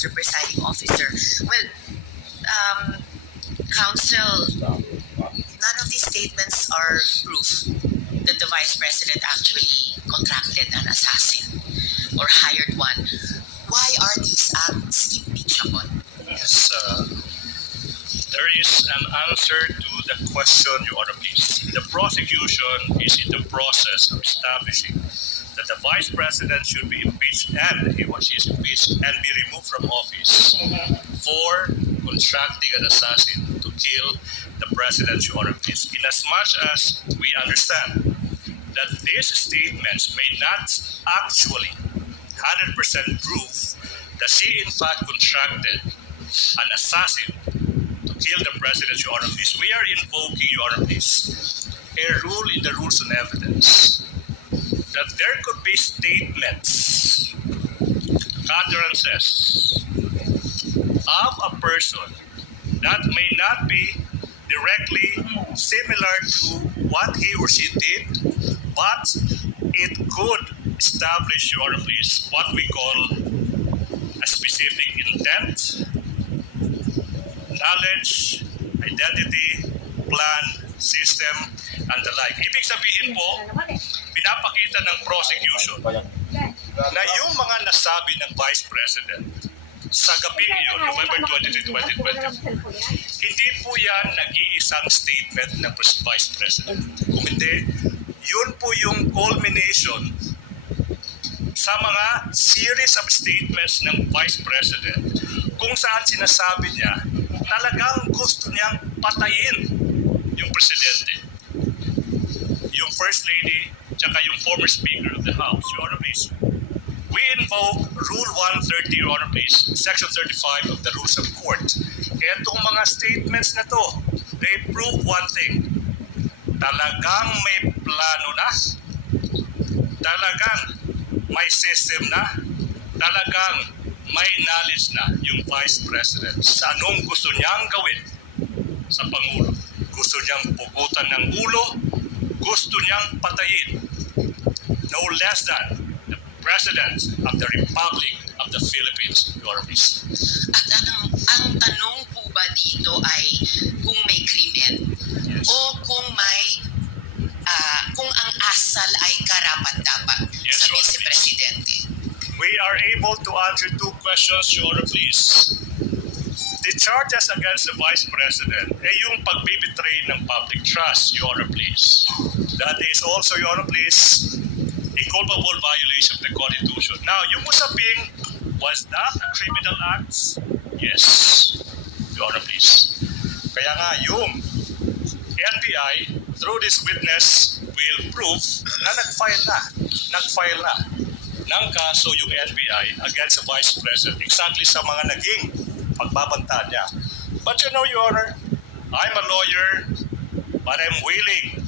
Mr. Presiding Officer. Well, Counsel, none of these statements are proof that the Vice President actually contracted an assassin or hired one. Why are these acts impeachable? Yes, there is an answer to the question, Your Honor, please. The prosecution is in the process of establishing that the Vice President should be impeached and he or she is impeached and be removed from office for contracting an assassin to kill the President, Your Honor, please. In as much as we understand that these statements may not actually 100% prove that she in fact contracted an assassin to kill the President, Your Honor, please. We are invoking, Your Honor, please, a rule in the rules on evidence that there could be statements, utterances of a person that may not be directly similar to what he or she did, but it could establish, Your Honor, please, what we call a specific intent, knowledge, identity, plan, system, and the like. Ibig sabihin po, pinapakita ng prosecution na yung mga nasabi ng Vice President sa gabi yun, November 23, 2020, hindi po yan nag-iisang statement ng Vice President. Kung hindi, yun po yung culmination sa mga series of statements ng Vice President kung saan sinasabi niya talagang gusto niyang patayin yung Presidente, yung First Lady, tsaka yung former Speaker of the House. Your Honor, please. We invoke Rule 130, Your Honor, please, Section 35 of the Rules of Court. Itong mga statements na to, they prove one thing. Talagang may plano na, talagang may system na, talagang may knowledge na yung Vice President sa anong gusto niyang gawin sa Pangulo. Gusto niyang pugutan ng ulo, gusto niyang patayin no less than the President of the Republic of the Philippines, Your Honor, please. At ang tanong po ba dito ay kung may krimen o kung may kung ang asal ay karapat-dapat Yes, sa Your Honor, Vice Presidente? We are able to answer two questions, Your Honor, please. The charges against the Vice President ay yung pagbibitray ng public trust, Your Honor, please. That is also, Your Honor, please, a culpable violation of the Constitution. Now, yung usaping, was that a criminal act? Yes, Your Honor, please. Kaya nga, yung NBI, through this witness, will prove na nag-file na ng kaso yung NBI against the Vice President exactly sa mga naging pagbabanta niya. But you know, Your Honor, I'm a lawyer, but I'm willing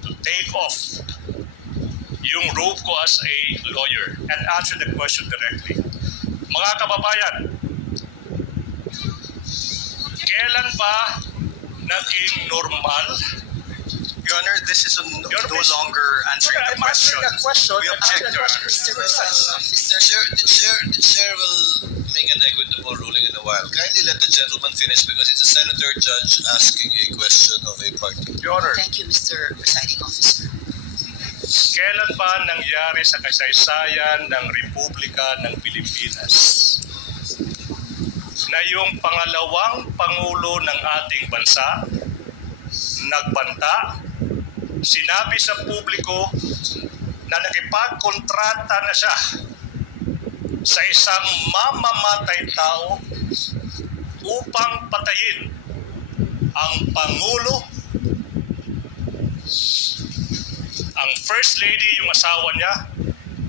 to take off yung robe ko as a lawyer and answer the question directly. Mga kababayan, kailan ba naging normal? Your Honor, this is no longer answering the I'm answering question. the question. We object, Your Honor. Mr. Presiding Officer. The chair will make an equitable ruling in a while. Kindly let the gentleman finish because it's a senator judge asking a question of a party. Your Honor, Thank you, Mr. Presiding Officer. kailan ba nangyari sa kasaysayan ng Republika ng Pilipinas na yung pangalawang Pangulo ng ating bansa nagbanta, sinabi sa publiko na nakipagkontrata na siya sa isang mamamatay tao upang patayin ang Pangulo, ang First Lady, yung asawa niya.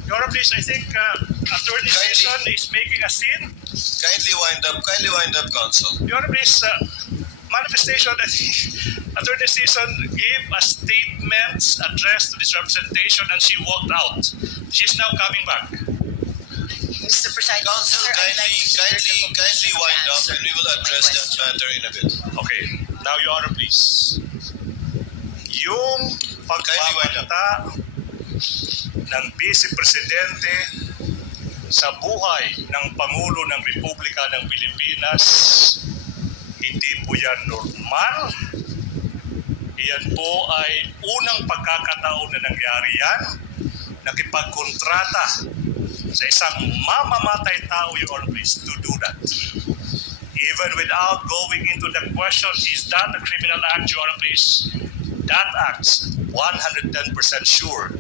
Your Honor, please, I think Attorney Sison is making a scene. Kindly wind up, counsel. Your Honor, please, manifestation that Attorney Sison gave a statement addressed to this representation and she walked out. She's now coming back. Mr. Presiding Counsel, Officer, I'd like to hear the kindly conclusion wind up answer and we will to my address that question. matter in a bit. Okay, now Your Honor, please. Yung pagbabanta ng Vice Presidente sa buhay ng Pangulo ng Republika ng Pilipinas, hindi po yan normal. Iyan po ay unang pagkakataon na nangyari yan, nakipagkontrata sa isang mamamatay tao, Your Honor, please, to do that. Even without going into the question, is that a criminal act, Your Honor, please? That act, 110% sure,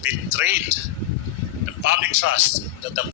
betrayed the public trust that the